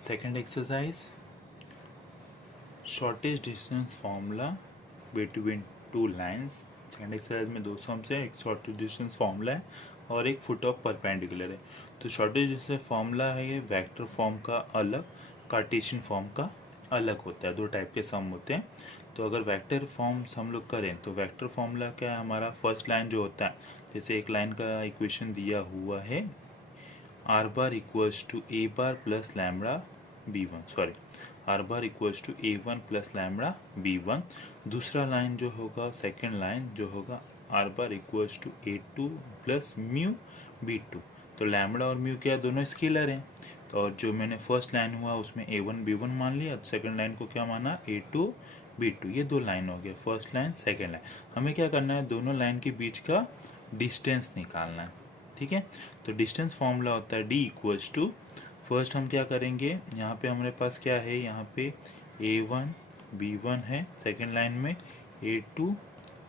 Second exercise shortage distance formula between two lines. Second exercise में दो sums है, एक शॉर्टेज डिस्टेंस फार्मूला है और एक फुट ऑफ परपेंडिकुलर है। तो शॉर्टेज डिस्टेंस फार्मूला है ये वेक्टर फॉर्म का अलग, कार्टेशियन फॉर्म का अलग होता है। दो टाइप के सम होते हैं। तो अगर वेक्टर फॉर्म्स हम लोग करें तो वेक्टर फॉर्मूला क्या है हमारा, फर्स्ट लाइन जो होता है, जैसे एक लाइन का इक्वेशन दिया हुआ है are bar equals to a bar plus lambda b one, sorry r bar equals to A one plus lambda b one. दूसरा लाइन जो होगा, सेकेंड लाइन जो होगा, r bar equals to A two plus mu b two. तो लैम्बडा और म्यू क्या दोनों स्केलर हैं। तो और जो मैंने फर्स्ट लाइन हुआ उसमें ए वन बी वन मान लिया, तो सेकेंड लाइन को क्या माना, ए टू बी टू। ये दो लाइन हो गया, फर्स्ट लाइन सेकेंड लाइन। हमें क्या करना है, दोनों लाइन के बीच का डिस्टेंस निकालना है। ठीक है, तो डिस्टेंस फॉर्मूला होता है डी इक्वल्स टू, फर्स्ट हम क्या करेंगे, यहाँ पे हमारे पास क्या है, यहाँ पे ए वन बी वन है, सेकेंड लाइन में ए टू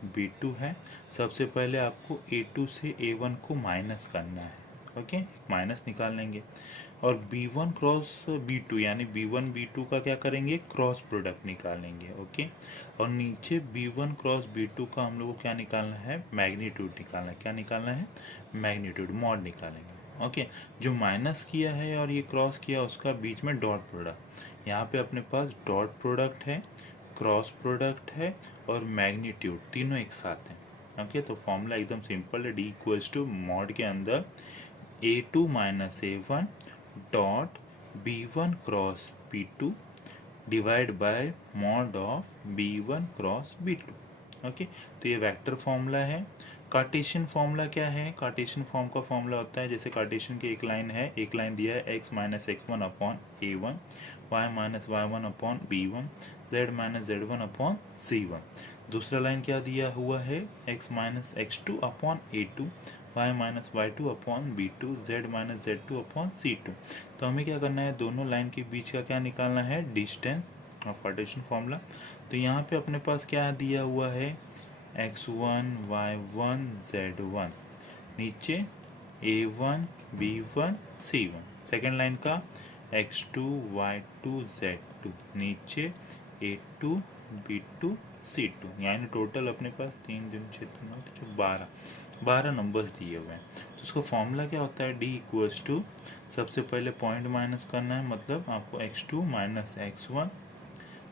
बी टू है। सबसे पहले आपको ए टू से ए वन को माइनस करना है। ओके, माइनस निकाल लेंगे और b one cross B two यानी बी वन बी टू का क्या करेंगे, क्रॉस प्रोडक्ट निकालेंगे। ओके, और नीचे b one cross B two का हम लोग को क्या निकालना है, मैग्नीट्यूड निकालना है। क्या निकालना है, मैग्नीट्यूड, मॉड निकालेंगे। ओके, जो माइनस किया है और ये क्रॉस किया उसका बीच में डॉट प्रोडक्ट, यहाँ पे अपने पास डॉट प्रोडक्ट है, क्रॉस प्रोडक्ट है और मैग्नीट्यूड, तीनों एक साथ हैं। ओके, तो फॉर्मूला एकदम सिंपल है, डी इक्वल्स टू मॉड के अंदर A two minus A one dot B one cross B two divide by mod of B one cross B two. Okay, तो ये वेक्टर फॉर्मूला है। कार्टेशियन फॉर्मूला क्या है, Cartesian form का formula होता है, जैसे कार्टेशियन की एक लाइन है, एक लाइन दिया है X minus X one upon A one, Y minus Y one upon B one, Z minus Z one upon C one. दूसरा लाइन क्या दिया हुआ है, X minus X two upon A two, Y minus Y two upon B two, Z minus Z two upon C two. तो हमें क्या करना है, दोनों लाइन के बीच का क्या निकालना है, डिस्टेंस ऑफ कार्टेशियन फॉर्मूला। तो यहाँ पे अपने पास क्या दिया हुआ है, X one Y one Z one, नीचे A one B one C one. Second line का X two Y two Z two, नीचे A two B two C two. यानी टोटल अपने पास 3 दिन 6 12 नंबर्स दिए हुए हैं। तो उसका फॉर्मूला क्या होता है, डी इक्वल्स टू, सबसे पहले पॉइंट माइनस करना है, मतलब आपको X two minus X one,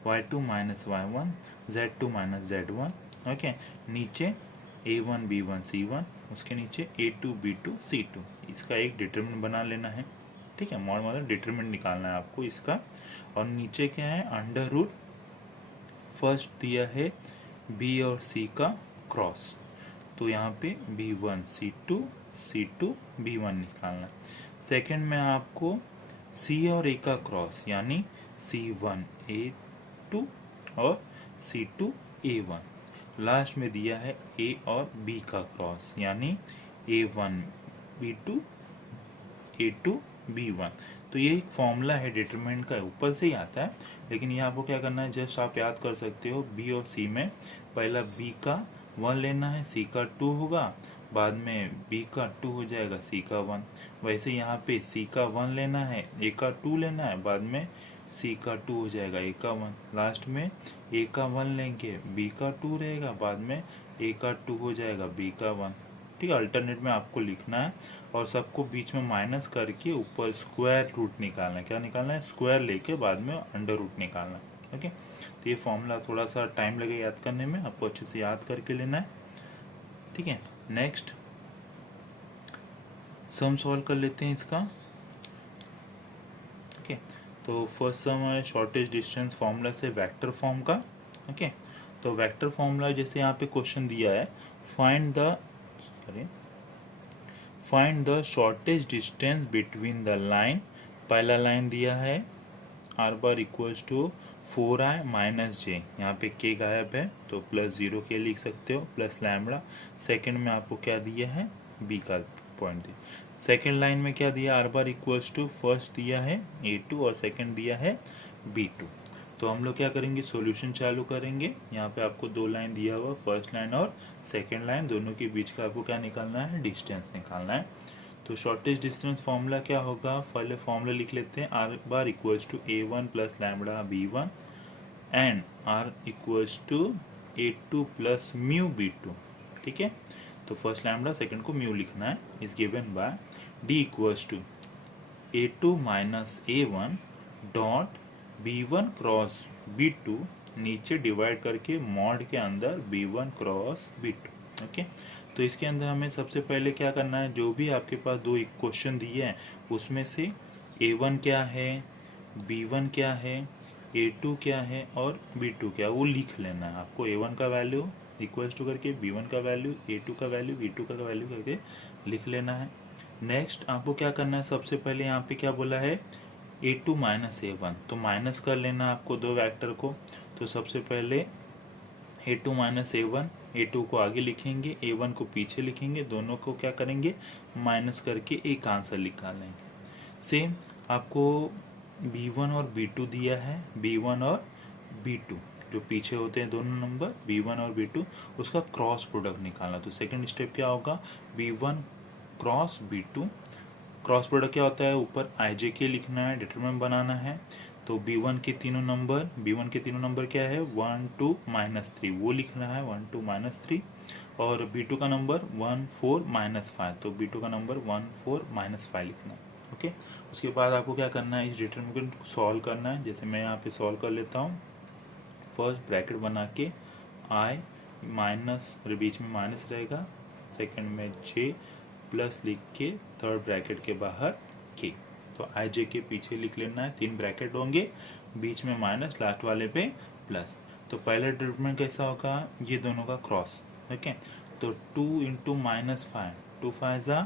Y two minus Y one, Z two minus Z one. Okay, नीचे A one B one C one, उसके नीचे A two B two C two. इसका एक डिटरमिनेंट बना लेना है। ठीक है, मॉड मतलब डिटरमिनेंट निकालना है आपको इसका। और नीचे क्या है, अंडर रूट, फर्स्ट दिया है बी और सी का क्रॉस, तो यहाँ पे b one c two B one निकालना है। सेकेंड में आपको सी और ए का क्रॉस यानी सी वन ए टू और सी टू ए वन। लास्ट में दिया है ए और बी का क्रॉस यानी A one B two A two B one. तो ये एक फॉर्मूला है डिटरमिनेंट का, ऊपर से ही आता है, लेकिन ये आपको क्या करना है, जस्ट आप याद कर सकते हो, बी और सी में पहला बी का 1 लेना है, सी का 2 होगा, बाद में बी का 2 हो जाएगा, सी का 1। वैसे यहाँ पे सी का 1 लेना है, ए का 2 लेना है, बाद में सी का 2 हो जाएगा, ए का 1। लास्ट में ए का 1 लेंगे, बी का 2 रहेगा, बाद में ए का 2 हो जाएगा, बी का 1। ठीक है, अल्टरनेट में आपको लिखना है और सबको बीच में माइनस करके ऊपर स्क्वायर रूट निकालना है। क्या निकालना है, स्क्वायर लेके बाद में अंडर रूट निकालना है। ओके, तो ये फॉर्मूला थोड़ा सा टाइम लगेगा याद करने में, आपको अच्छे से याद करके लेना है। ठीक है, नेक्स्ट सम सॉल्व कर लेते हैं इसका। ओके, तो फर्स्ट सम है शॉर्टेज डिस्टेंस फॉर्मूला से वेक्टर फॉर्म का। ओके, तो वेक्टर फॉर्मूला जैसे यहाँ पे क्वेश्चन दिया है, find the shortest distance between the line. पहला लाइन दिया है are bar equals to 4i minus J, यहाँ पे के गायब है तो प्लस 0 के लिख सकते हो, प्लस लैम्बडा। सेकेंड में आपको क्या दिया है, बी का पॉइंट दिया। सेकेंड लाइन में क्या दिया, r bar equals to, first दिया है a2 और सेकेंड दिया है b2। तो हम लोग क्या करेंगे, सॉल्यूशन चालू करेंगे। यहाँ पे आपको 2 लाइन दिया हुआ, फर्स्ट लाइन और सेकेंड लाइन, दोनों के बीच का आपको क्या निकालना है, डिस्टेंस निकालना है। तो शॉर्टेज डिस्टेंस फॉर्मूला क्या होगा, पहले फॉर्मूला लिख लेते हैं, r bar equals to A1 plus lambda B1 and r equals to A2 plus mu B2। ठीक है, तो फर्स्ट लैम्बडा सेकंड को म्यू लिखना है, is given by D equals to A2 minus A1 dot B1 cross B2 नीचे divide करके mod के अंदर B1 क्रॉस B2। ओके, तो इसके अंदर हमें सबसे पहले क्या करना है, जो भी आपके पास दो क्वेश्चन दिए हैं उसमें से A1 क्या है, B1 क्या है, A2 क्या है और B2 क्या है वो लिख लेना है। आपको A1 का वैल्यू इक्वल्स टू करके B1 का वैल्यू, A2 का वैल्यू, B2 का वैल्यू करके लिख लेना है। नेक्स्ट आपको क्या करना है, सबसे पहले यहाँ पे क्या बोला है A2 माइनस A1, तो माइनस कर लेना है आपको दो वेक्टर को। तो सबसे पहले A2 माइनस A1, A2 को आगे लिखेंगे, A1 को पीछे लिखेंगे, दोनों को क्या करेंगे माइनस करके एक आंसर निकालेंगे। सेम आपको B1 और B2 दिया है, B1 और B2 जो पीछे होते हैं दोनों नंबर B1 और B2, उसका क्रॉस प्रोडक्ट निकालना। तो सेकंड स्टेप क्या होगा, B1 cross B2, cross product क्या होता है, ऊपर IJK लिखना है, डिटरमिनेंट बनाना है। तो B1 के तीनों नंबर क्या है 1 2 -3, वो लिखना है 1 2 -3। और B2 का नंबर 1 4 -5, तो B2 का नंबर 1 4 -5 लिखना है। ओके, उसके बाद आपको क्या करना है, इस डिटरमिनेंट को सॉल्व करना है। जैसे मैं यहाँ पे सॉल्व कर लेता हूँ, फर्स्ट ब्रैकेट बना के I माइनस, बीच में माइनस रहेगा, सेकंड में J प्लस लिख के थर्ड ब्रैकेट के बाहर K। तो IJ के पीछे लिख लेना है, 3 ब्रैकेट होंगे, बीच में माइनस, लास्ट वाले पे प्लस। तो पहला डिटरमिनेंट कैसा होगा, ये दोनों का क्रॉस। ओके, तो 2 इंटू -5, 2 5 ज़ा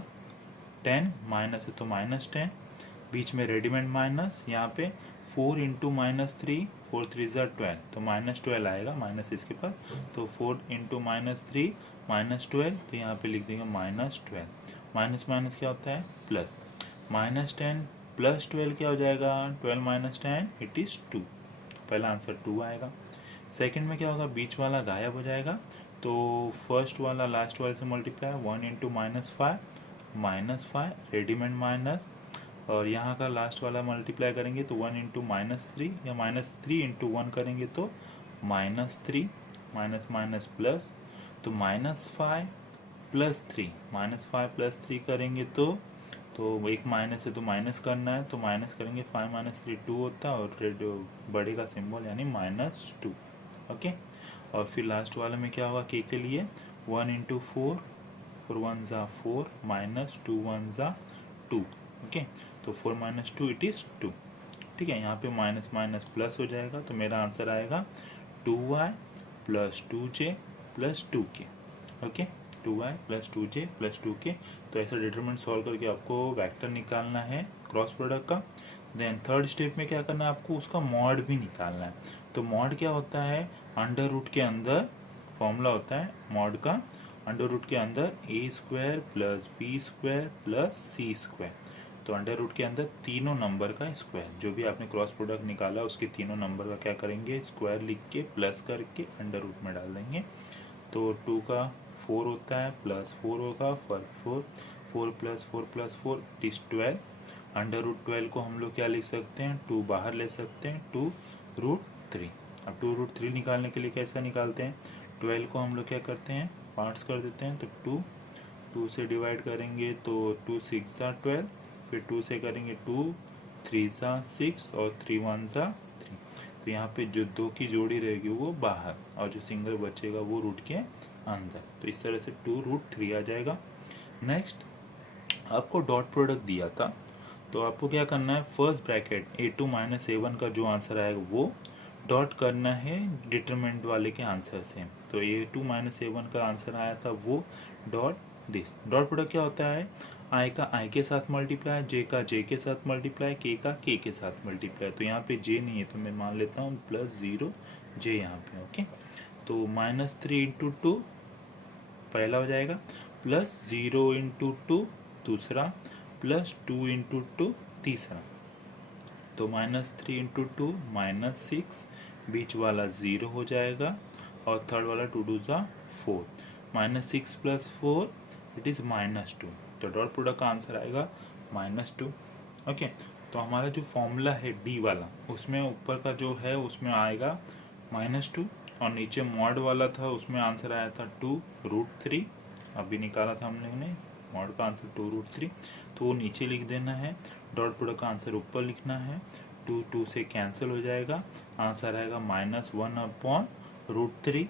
10, माइनस है तो -10, बीच में रेडीमेड माइनस, यहाँ पे 4 इंटू -3, 4 3 ज़ा 12, तो -12 आएगा, माइनस इसके पास, तो 4 इंटू -3 -12, तो यहाँ पे लिख देंगे -12। माइनस माइनस क्या होता है प्लस, -10 प्लस 12 क्या हो जाएगा, 12 माइनस 10 इट इज़ 2। पहला आंसर 2 आएगा। सेकंड में क्या होगा, बीच वाला गायब हो जाएगा, तो फर्स्ट वाला लास्ट वाले से मल्टीप्लाई, 1 इंटू -5 रेडीमेड माइनस, और यहाँ का लास्ट वाला मल्टीप्लाई करेंगे तो 1 इंटू -3 या -3 इंटू 1 करेंगे तो -3, माइनस माइनस प्लस, तो -5 प्लस 3, -5 प्लस 3 करेंगे तो एक माइनस है तो माइनस करना है, तो माइनस करेंगे 5 - 3 2 होता है, और रेड बड़े का सिंबल यानी -2। ओके, और फिर लास्ट वाले में क्या होगा, के लिए 1 इंटू 4, 4 1 ज़ा 4, -2 1 ज़ा 2। ओके, तो 4 - 2 इट इज़ 2। ठीक है, यहाँ पे माइनस माइनस प्लस हो जाएगा, तो मेरा आंसर आएगा 2y plus 2j plus 2k। Okay, 2y plus 2j plus 2k। तो ऐसा डिटरमिनेंट सॉल्व करके आपको वेक्टर निकालना है क्रॉस प्रोडक्ट का। देन थर्ड स्टेप में क्या करना है, आपको उसका मॉड भी निकालना है। तो मॉड क्या होता है, अंडर रूट के अंदर फॉर्मूला होता है मॉड का, अंडर रूट के अंदर a² plus b² plus c²। तो अंडर रूट के अंदर तीनों नंबर का स्क्वायर, जो भी आपने क्रॉस प्रोडक्ट निकाला उसके तीनों नंबर का क्या करेंगे, स्क्वायर लिख के प्लस करके अंडर रूट में डाल देंगे। तो 2 का 4 होता है, प्लस 4 होगा, 4 plus 4 plus 4 is 12। Under root 12 को हम लोग क्या लिख सकते हैं, 2 बाहर ले सकते हैं, 2√3। अब 2√3 निकालने के लिए कैसा निकालते हैं, 12 को हम लोग क्या करते हैं पार्ट्स कर देते हैं, तो 2 से डिवाइड करेंगे तो 2 6 ज़ा 12, फिर 2 से करेंगे 2 3 ज़ा 6 और 3 1 ज़ा 3। तो यहाँ पे जो 2 की जोड़ी रहेगी वो बाहर, और जो सिंगल बचेगा वो रूट के अंदर। तो इस तरह से 2√3 आ जाएगा। नेक्स्ट आपको डॉट प्रोडक्ट दिया था, तो आपको क्या करना है, first bracket A2 minus A1 का जो आंसर आएगा वो डॉट करना है डिटरमिनेंट वाले के आंसर से। तो A2 माइनस A1 का आंसर आया था वो डॉट दिस। डॉट प्रोडक्ट क्या होता है, I का I के साथ मल्टीप्लाई, J का J के साथ मल्टीप्लाई, K का K के साथ मल्टीप्लाई। तो यहाँ पे J नहीं है तो मैं मान लेता हूँ +0 J यहाँ पे। ओके, तो -3 इंटू 2 पहला हो जाएगा, +0 इंटू 2 दूसरा, +2 इंटू 2 तीसरा। तो -3 इंटू 2 -6, बीच वाला 0 हो जाएगा, और थर्ड वाला 2 2 ज़ा 4, -6 + 4 इट इज़ -2। तो डॉट प्रोडक्ट का आंसर आएगा -2। ओके, तो हमारा जो फॉर्मूला है डी वाला, उसमें ऊपर का जो है उसमें आएगा -2 और नीचे मॉड वाला था उसमें आंसर आया था 2√3। अभी निकाला था हम लोगों ने, मॉड का आंसर 2√3, तो वो नीचे लिख देना है। डॉट प्रोडक्ट का आंसर ऊपर लिखना है। 2 से कैंसिल हो जाएगा, आंसर आएगा -1/√3।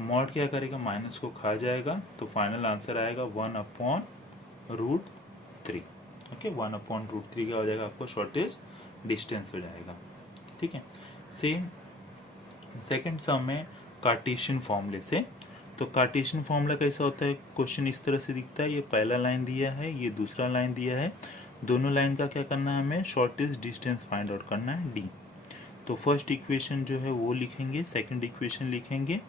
मॉड क्या करेगा, माइनस को खा जाएगा, तो फाइनल आंसर आएगा 1/√3। ओके, 1/√3 क्या हो जाएगा आपको, शॉर्टेज डिस्टेंस हो जाएगा। ठीक है, सेम सेकेंड सम में कार्टेशियन फॉर्मूले से। तो कार्टेशियन फॉर्मूला कैसा होता है, क्वेश्चन इस तरह से दिखता है, ये पहला लाइन दिया है, ये दूसरा लाइन दिया है, दोनों लाइन का क्या करना है, हमें शॉर्टेस्ट डिस्टेंस फाइंड आउट करना है डी। तो फर्स्ट इक्वेशन जो है वो लिखेंगे, सेकंड इक्वेशन लिखेंगे,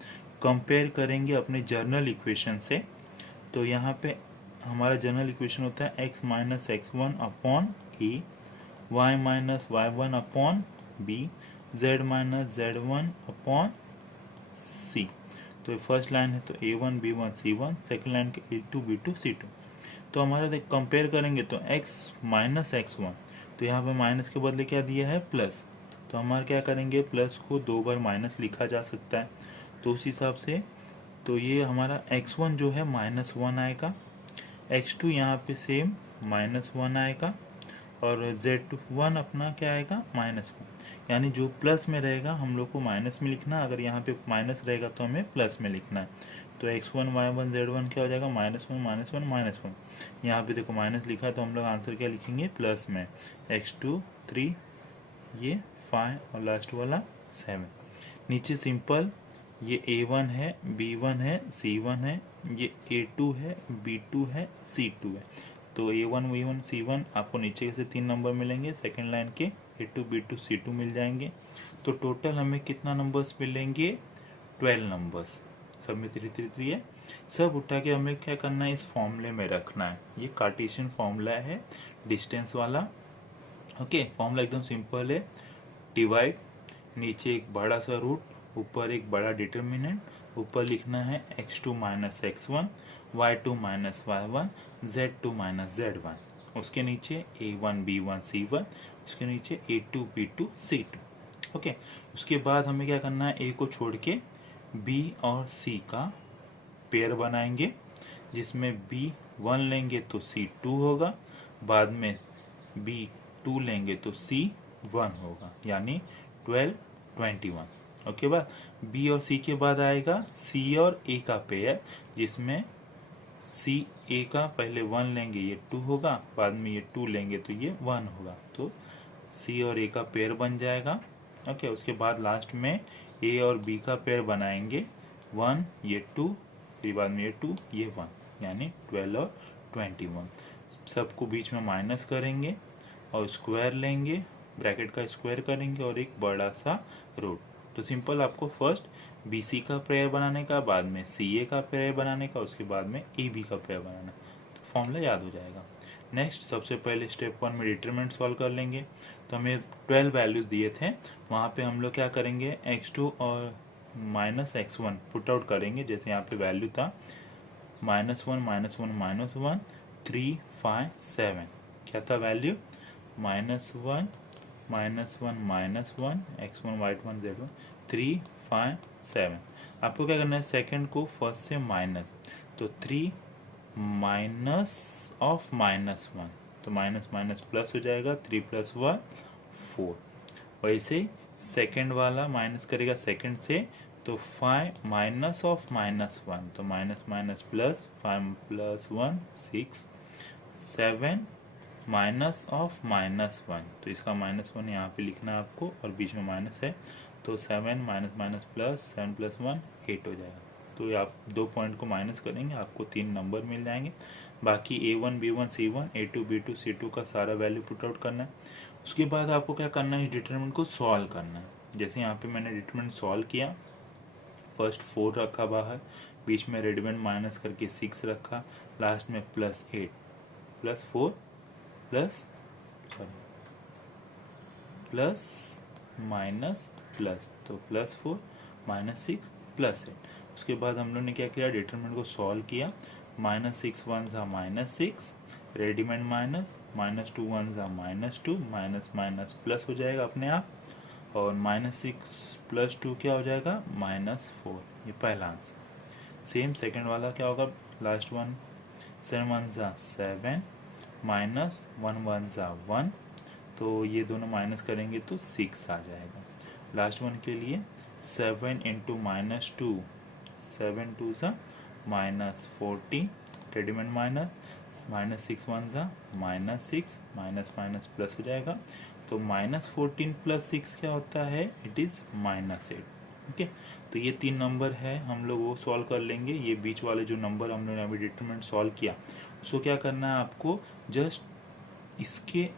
कंपेयर करेंगे अपने जर्नल इक्वेशन से। तो यहाँ पे हमारा जर्नल इक्वेशन होता है x - x1 upon A, y - y1 upon B, z - z1 upon C. तो ये फर्स्ट लाइन है, तो a1 b1 c1, second line के a2 b2 c2। तो हमारा देख कंपेयर करेंगे तो x - x1, तो यहाँ पे माइनस के बदले क्या दिया है, प्लस। तो हमारा क्या करेंगे, प्लस को 2 बार माइनस लिखा जा सकता है, तो उस हिसाब से तो ये हमारा x1 जो है -1 आएगा, x2 यहाँ पे सेम -1 आएगा, और z1 अपना क्या आएगा, -1। यानी जो प्लस में रहेगा हम लोग को माइनस में लिखना, अगर यहाँ पे माइनस रहेगा तो हमें प्लस में लिखना है। तो x1 y1 z1 क्या हो जाएगा, -1 -1 -1। यहाँ पे देखो माइनस लिखा है, तो हम लोग आंसर क्या लिखेंगे, प्लस में, x2 3, ये 5 और लास्ट वाला 7। नीचे सिंपल ये a1 है, b1 है, c1 है, ये a2 है, b2 है, c2 है। तो a1 b1 c1 आपको नीचे से 3 नंबर मिलेंगे, सेकेंड लाइन के a2 b2 c2 मिल जाएंगे। तो टोटल हमें कितना नंबर्स मिलेंगे, 12 नंबर्स। सब में 3 3 3 है, सब उठा के हमें क्या करना है, इस फॉर्मूले में रखना है। ये कार्टेशियन फॉर्मूला है डिस्टेंस वाला। ओके, फॉर्मूला एकदम सिंपल है, डिवाइड, नीचे एक बड़ा सा रूट, ऊपर एक बड़ा डिटर्मिनेंट, ऊपर लिखना है x2 - x1, y2 - y1, z2 - z1, उसके नीचे a1 b1 c1, उसके नीचे a2 b2 c2। ओके, उसके बाद हमें क्या करना है, a को छोड़ के b और c का पेयर बनाएंगे, जिसमें b1 लेंगे तो c2 होगा, बाद में b2 लेंगे तो c1 होगा, यानी 12 21। ओके, बाद बी और सी के बाद आएगा सी और ए का पेयर, जिसमें सी ए का पहले 1 लेंगे ये 2 होगा, बाद में ये 2 लेंगे तो ये 1 होगा, तो सी और ए का पेयर बन जाएगा। ओके, उसके बाद लास्ट में ए और बी का पेयर बनाएंगे, 1 ये 2, फिर बाद में ये 2 ये 1, यानी 12 और 21। सबको बीच में माइनस करेंगे और स्क्वायर लेंगे, ब्रैकेट का स्क्वायर करेंगे और एक बड़ा सा रूट। तो सिंपल आपको फर्स्ट बी सी का पेयर बनाने का, बाद में सी ए का पेयर बनाने का, उसके बाद में ए बी का पेयर बनाना, तो फॉर्मूला याद हो जाएगा। नेक्स्ट सबसे पहले स्टेप 1 में डिटरमिनेंट सॉल्व कर लेंगे। तो हमें 12 वैल्यूज दिए थे, वहाँ पे हम लोग क्या करेंगे, x2 और -x1 पुट आउट करेंगे। जैसे यहाँ पे वैल्यू था -1 -1 3 5 7, क्या था वैल्यू, -1 -1 -1 x1 y1 z1 3 5 7। आपको क्या करना है, सेकंड को फर्स्ट से माइनस, तो 3 माइनस ऑफ -1, तो माइनस माइनस प्लस हो जाएगा, 3 + 1 4। वैसे सेकंड वाला माइनस करेगा सेकंड से, तो 5 माइनस ऑफ -1, तो minus minus plus, 5 + 1 6, 7 minus of -1, तो इसका -1 यहाँ पे लिखना है आपको, और बीच में माइनस है, तो 7 माइनस माइनस प्लस, 7 + 1 8 हो जाएगा। तो आप 2 पॉइंट को माइनस करेंगे, आपको 3 नंबर मिल जाएंगे। बाकी a1 b1 c1 a2 b2 c2 का सारा वैल्यू पुट आउट करना है। उसके बाद आपको क्या करना है, इस डिटरमिनेंट को सॉल्व करना है। जैसे यहाँ पे मैंने डिटरमिनेंट सॉल्व किया, फर्स्ट 4 रखा बाहर, बीच में रेडिमेंट माइनस करके 6 रखा, लास्ट में +8 +4 प्लस माइनस प्लस, तो +4 -6 +8। उसके बाद हम लोग ने क्या किया, डिटरमिनेंट को सॉल्व किया, -6 × 1 = -6, रेडीमेड माइनस, -2 वन ज़ा -2, माइनस माइनस प्लस हो जाएगा अपने आप, और -6 + 2 क्या हो जाएगा -4। ये पहला आंसर। सेम सेकंड वाला क्या होगा, लास्ट वन, 7 वन ज़ा 7, -1 वन ज़ा 1, तो ये दोनों माइनस करेंगे तो 6 आ जाएगा। लास्ट वन के लिए 7 × -2, 7 2 ज़ा -14, रेडीमेड माइनस, -6 वन ज़ा -6, माइनस माइनस प्लस हो जाएगा, तो -14 + 6 क्या होता है, इट इज़ -8। ओके, तो ये 3 नंबर है, हम लोग वो सॉल्व कर लेंगे। ये बीच वाले जो नंबर हम लोगों ने अभी डिटरमिनेंट सॉल्व किया, उसको क्या करना है आपको, जस्ट इसके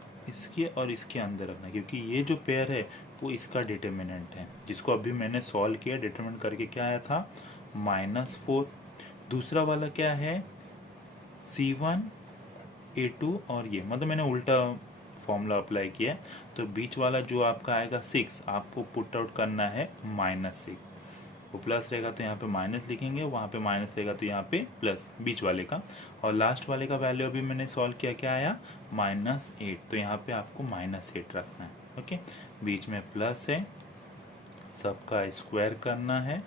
और इसके अंदर रखना है, क्योंकि ये जो पेयर है वो इसका डिटरमिनेंट है, जिसको अभी मैंने सॉल्व किया, डिटरमिनेंट करके क्या आया था -4। दूसरा वाला क्या है, C1 A2, और ये मतलब मैंने उल्टा फॉर्मूला अप्लाई किया है, तो बीच वाला जो आपका आएगा 6, आपको पुट आउट करना है -6। वो प्लस रहेगा तो यहाँ पे माइनस लिखेंगे, वहाँ पे माइनस रहेगा तो यहाँ पे प्लस, बीच वाले का। और लास्ट वाले का वैल्यू अभी मैंने सॉल्व किया, क्या आया -8, तो यहाँ पे आपको -8 रखना है। ओके, बीच में प्लस है, सबका स्क्वायर करना है,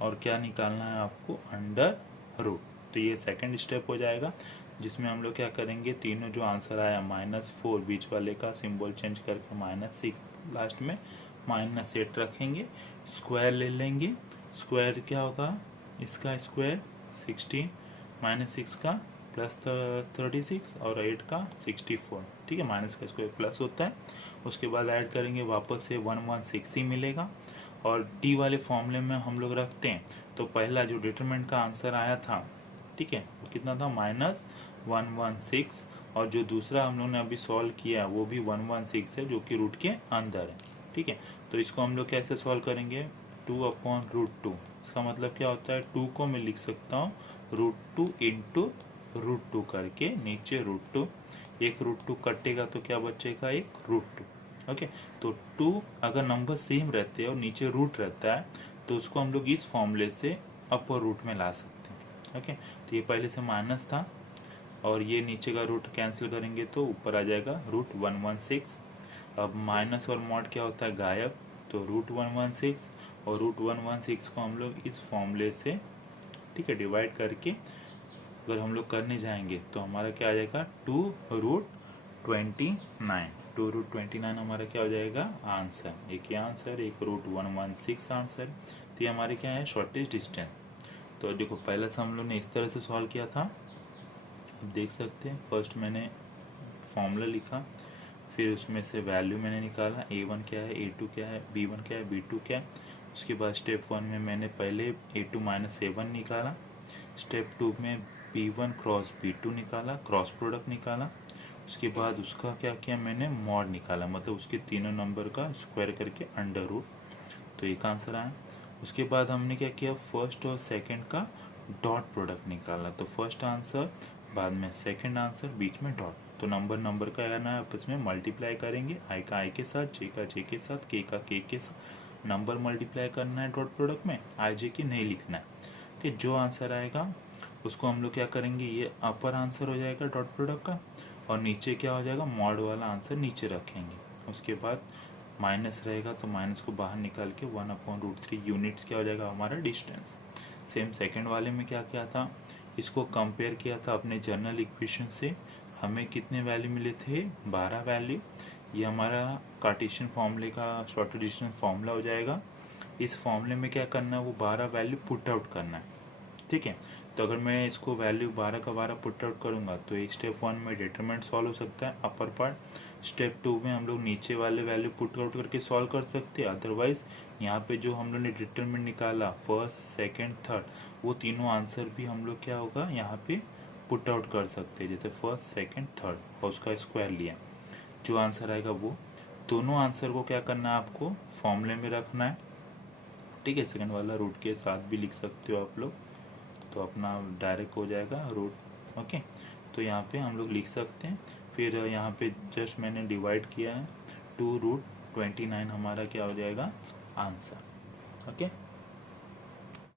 और क्या निकालना है आपको, अंडर रूट। तो ये सेकंड स्टेप हो जाएगा, जिसमें हम लोग क्या करेंगे, तीनों जो आंसर आया -4, बीच वाले का सिंबल चेंज करके -6, लास्ट में -8 रखेंगे, स्क्वायर ले लेंगे। स्क्वायर क्या होगा, इसका स्क्वायर 16, -6 का +36 और 8 का 64, ठीक है, माइनस का स्क्वायर प्लस होता है। उसके बाद ऐड करेंगे, वापस से 116 ही मिलेगा। और डी वाले फॉर्मूले में हम लोग रखते हैं, तो पहला जो डिटरमिनेंट का आंसर आया था, ठीक है, वो कितना था -116, और जो दूसरा हम लोग ने अभी सॉल्व किया वो भी 116 है, जो कि रूट के अंदर है। ठीक है, तो इसको हम लोग कैसे सॉल्व करेंगे, 2/√2। इसका मतलब क्या होता है, 2 को मैं लिख सकता हूँ √2 × √2 करके, नीचे √2, एक √2 कटेगा तो क्या बचेगा, एक √2। ओके, तो 2 अगर नंबर सेम रहते हैं और नीचे रूट रहता है, तो उसको हम लोग इस फॉर्मूले से अपर रूट में ला सकते हैं। ओके, तो ये पहले से माइनस था, और ये नीचे का रूट कैंसिल करेंगे तो ऊपर आ जाएगा √116। अब माइनस और मॉड क्या होता है, गायब, तो √116, और √116 को हम लोग इस फॉर्मूले से, ठीक है, डिवाइड करके अगर हम लोग करने जाएंगे तो हमारा क्या आ जाएगा, 2√29। 2√29 हमारा क्या हो जाएगा, आंसर। एक ये आंसर, एक √116 आंसर। तो ये हमारे क्या है, शॉर्टेज डिस्टेंस। तो देखो पहले से हम लोग ने इस तरह से सॉल्व किया था, अब देख सकते हैं। फर्स्ट मैंने फॉर्मूला लिखा, फिर उसमें से वैल्यू मैंने निकाला, A1 क्या है, A2 क्या है, B1 क्या है, B2 क्या है। उसके बाद स्टेप 1 में मैंने पहले A2 - A1 निकाला, स्टेप 2 में B1 क्रॉस B2 निकाला, क्रॉस प्रोडक्ट निकाला। उसके बाद उसका क्या किया, मैंने मॉड निकाला, मतलब उसके तीनों नंबर का स्क्वायर करके अंडर रूट, तो एक आंसर आया। उसके बाद हमने क्या किया, फर्स्ट और सेकंड का डॉट प्रोडक्ट निकाला, तो फर्स्ट आंसर, बाद में सेकंड आंसर, बीच में डॉट। तो नंबर का है ना, आपस में मल्टीप्लाई करेंगे, आई का आई के साथ, जे का जे के साथ, के का के साथ। नंबर मल्टीप्लाई करना है डॉट प्रोडक्ट में, आई जे के नहीं लिखना है। कि जो आंसर आएगा उसको हम लोग क्या करेंगे, ये अपर आंसर हो जाएगा डॉट प्रोडक्ट का, और नीचे क्या हो जाएगा, मॉड वाला आंसर नीचे रखेंगे। उसके बाद माइनस रहेगा तो माइनस को बाहर निकाल के 1/√3 यूनिट्स क्या हो जाएगा, हमारा डिस्टेंस। सेम सेकंड वाले में क्या किया था, इसको कंपेयर किया था अपने जनरल इक्वेशन से, हमें कितने वैल्यू मिले थे, 12 वैल्यू। ये हमारा कार्टेशियन फॉर्मूले का शॉर्टेज डिस्टेंस फॉर्मूला हो जाएगा। इस फॉर्मूले में क्या करना है, वो 12 वैल्यू पुट आउट करना है। ठीक है, तो अगर मैं इसको वैल्यू 12 का 12 पुट आउट करूँगा तो एक स्टेप 1 में डिटरमिनेंट सॉल्व हो सकता है, अपर पार्ट। स्टेप 2 में हम लोग नीचे वाले वैल्यू पुट आउट करके सॉल्व कर सकते हैं। अदरवाइज यहाँ पे जो हम लोग ने डिटरमिनेंट निकाला, फर्स्ट सेकंड थर्ड, वो तीनों आंसर भी हम लोग क्या होगा, यहाँ पे पुट आउट कर सकते हैं, जैसे फर्स्ट सेकंड थर्ड, और उसका स्क्वायर लिया, जो आंसर आएगा वो। दोनों आंसर को क्या करना है, आपको फॉर्मूले में रखना है। ठीक है, सेकंड वाला रूट के साथ भी लिख सकते हो आप लोग, तो अपना डायरेक्ट हो जाएगा रूट। ओके, तो यहाँ पे हम लोग लिख सकते हैं। फिर यहाँ पे जस्ट मैंने डिवाइड किया है, 2√29 हमारा क्या हो जाएगा, आंसर। ओके।